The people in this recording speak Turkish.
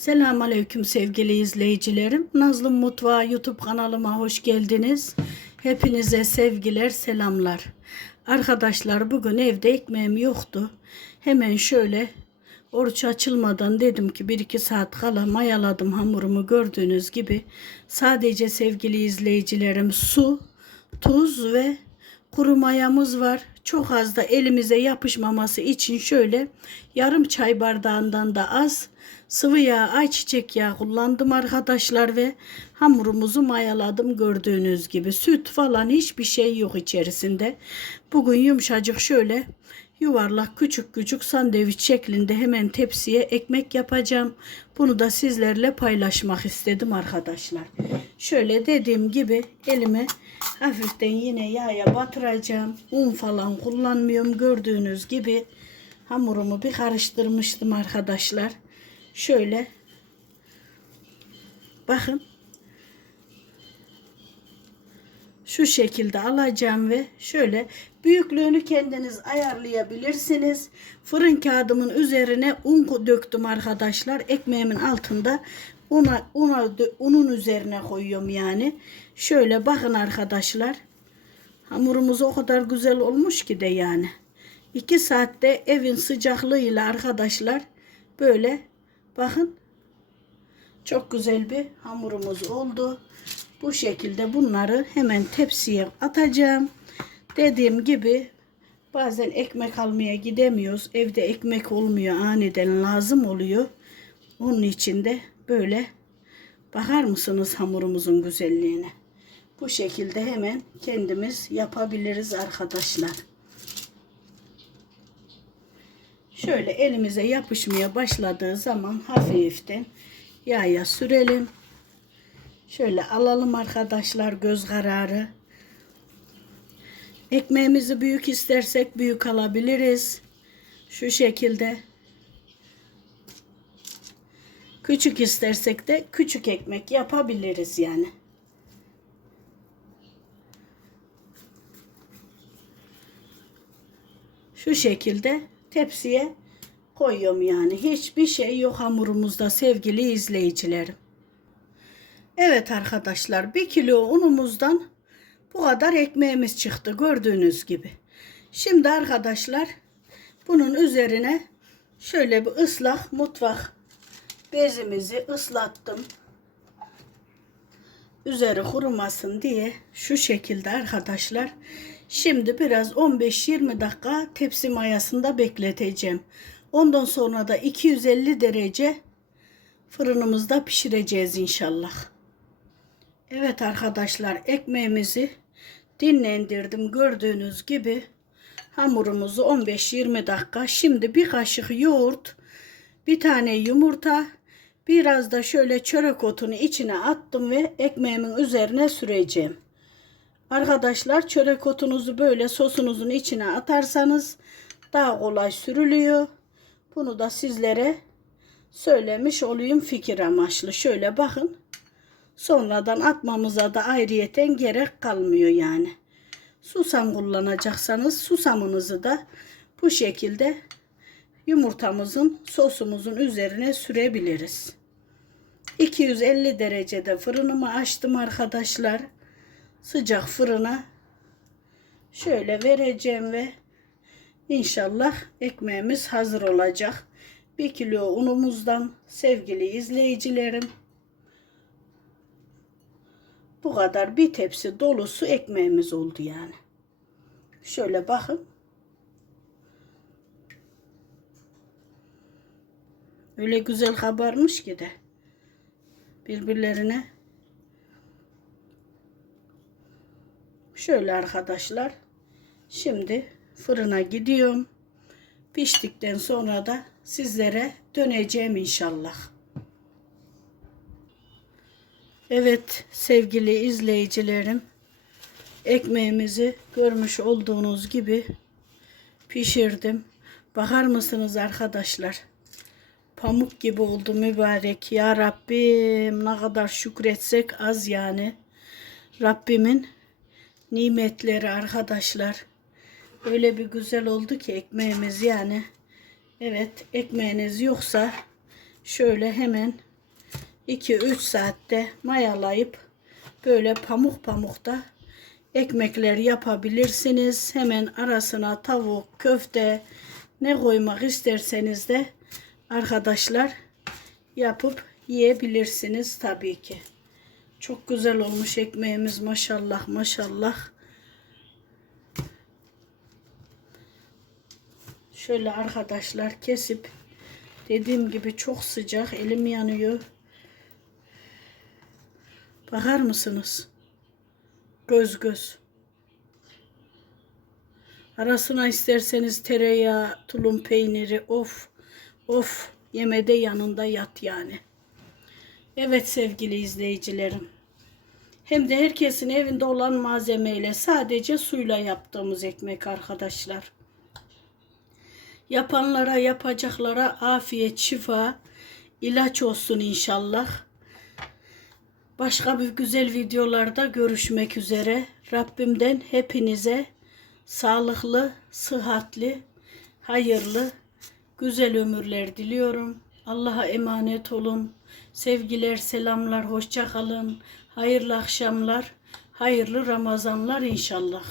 Selamun Aleyküm sevgili izleyicilerim. Nazlı Mutfağı YouTube kanalıma hoş geldiniz. Hepinize sevgiler, selamlar. Arkadaşlar bugün evde ekmeğim yoktu. Hemen şöyle oruç açılmadan dedim ki 1-2 saat kala mayaladım hamurumu gördüğünüz gibi. Sadece sevgili izleyicilerim su, tuz ve kuru mayamız var. Çok az da elimize yapışmaması için şöyle yarım çay bardağından da az sıvı yağ, ayçiçek yağı kullandım arkadaşlar ve hamurumuzu mayaladım gördüğünüz gibi. Süt falan hiçbir şey yok içerisinde. Bugün yumuşacık şöyle yuvarlak küçük küçük sandviç şeklinde hemen tepsiye ekmek yapacağım. Bunu da sizlerle paylaşmak istedim arkadaşlar. Şöyle dediğim gibi elime hafiften yine yağa batıracağım. Un falan kullanmıyorum gördüğünüz gibi. Hamurumu bir karıştırmıştım arkadaşlar. Şöyle bakın şu şekilde alacağım ve şöyle büyüklüğünü kendiniz ayarlayabilirsiniz. Fırın kağıdımın üzerine un döktüm arkadaşlar. Ekmeğimin altında una, una, unun üzerine koyuyorum yani. Şöyle bakın arkadaşlar. Hamurumuz o kadar güzel olmuş ki de yani. 2 saatte evin sıcaklığıyla arkadaşlar böyle bakın çok güzel bir hamurumuz oldu. Bu şekilde bunları hemen tepsiye atacağım. Dediğim gibi bazen ekmek almaya gidemiyoruz. Evde ekmek olmuyor aniden lazım oluyor. Onun için de böyle bakar mısınız hamurumuzun güzelliğine? Bu şekilde hemen kendimiz yapabiliriz arkadaşlar. Şöyle elimize yapışmaya başladığı zaman hafiften yağa sürelim. Şöyle alalım arkadaşlar göz kararı. Ekmeğimizi büyük istersek büyük alabiliriz. Şu şekilde. Küçük istersek de küçük ekmek yapabiliriz yani. Şu şekilde tepsiye koyuyorum yani. Hiçbir şey yok hamurumuzda sevgili izleyicilerim. Evet arkadaşlar bir kilo unumuzdan bu kadar ekmeğimiz çıktı gördüğünüz gibi. Şimdi arkadaşlar bunun üzerine şöyle bir ıslak mutfak bezimizi ıslattım. Üzeri kurumasın diye şu şekilde arkadaşlar. Şimdi biraz 15-20 dakika tepsi mayasında bekleteceğim. Ondan sonra da 250 derece fırınımızda pişireceğiz inşallah. Evet arkadaşlar ekmeğimizi dinlendirdim gördüğünüz gibi hamurumuzu 15-20 dakika şimdi bir kaşık yoğurt bir tane yumurta biraz da şöyle çörek otunu içine attım ve ekmeğimin üzerine süreceğim. Arkadaşlar çörek otunuzu böyle sosunuzun içine atarsanız daha kolay sürülüyor. Bunu da sizlere söylemiş olayım fikir amaçlı. Şöyle bakın. Sonradan atmamıza da ayrıyeten gerek kalmıyor yani. Susam kullanacaksanız susamınızı da bu şekilde yumurtamızın sosumuzun üzerine sürebiliriz. 250 derecede fırınımı açtım arkadaşlar. Sıcak fırına şöyle vereceğim ve inşallah ekmeğimiz hazır olacak. 1 kilo unumuzdan sevgili izleyicilerim bu kadar bir tepsi dolusu ekmeğimiz oldu yani. Şöyle bakın. Öyle güzel kabarmış ki de birbirlerine şöyle arkadaşlar şimdi fırına gidiyorum piştikten sonra da sizlere döneceğim inşallah Evet sevgili izleyicilerim ekmeğimizi görmüş olduğunuz gibi pişirdim bakar mısınız arkadaşlar pamuk gibi oldu mübarek. Ya Rabbim ne kadar şükretsek az yani. Rabbimin nimetleri arkadaşlar. Öyle bir güzel oldu ki ekmeğimiz yani. Evet ekmeğiniz yoksa şöyle hemen 2-3 saatte mayalayıp böyle pamuk pamukta ekmekler yapabilirsiniz. Hemen arasına tavuk, köfte ne koymak isterseniz de arkadaşlar yapıp yiyebilirsiniz tabii ki. Çok güzel olmuş ekmeğimiz maşallah maşallah. Şöyle arkadaşlar kesip dediğim gibi çok sıcak elim yanıyor. Bakar mısınız? Göz göz. Arasına isterseniz tereyağı, tulum peyniri of of yemede yanında yat yani. Evet sevgili izleyicilerim. Hem de herkesin evinde olan malzemeyle sadece suyla yaptığımız ekmek arkadaşlar. Yapanlara yapacaklara afiyet şifa ilaç olsun inşallah. Başka bir güzel videolarda görüşmek üzere. Rabbimden hepinize sağlıklı, sıhhatli, hayırlı, güzel ömürler diliyorum. Allah'a emanet olun. Sevgiler, selamlar, hoşça kalın. Hayırlı akşamlar, hayırlı Ramazanlar inşallah.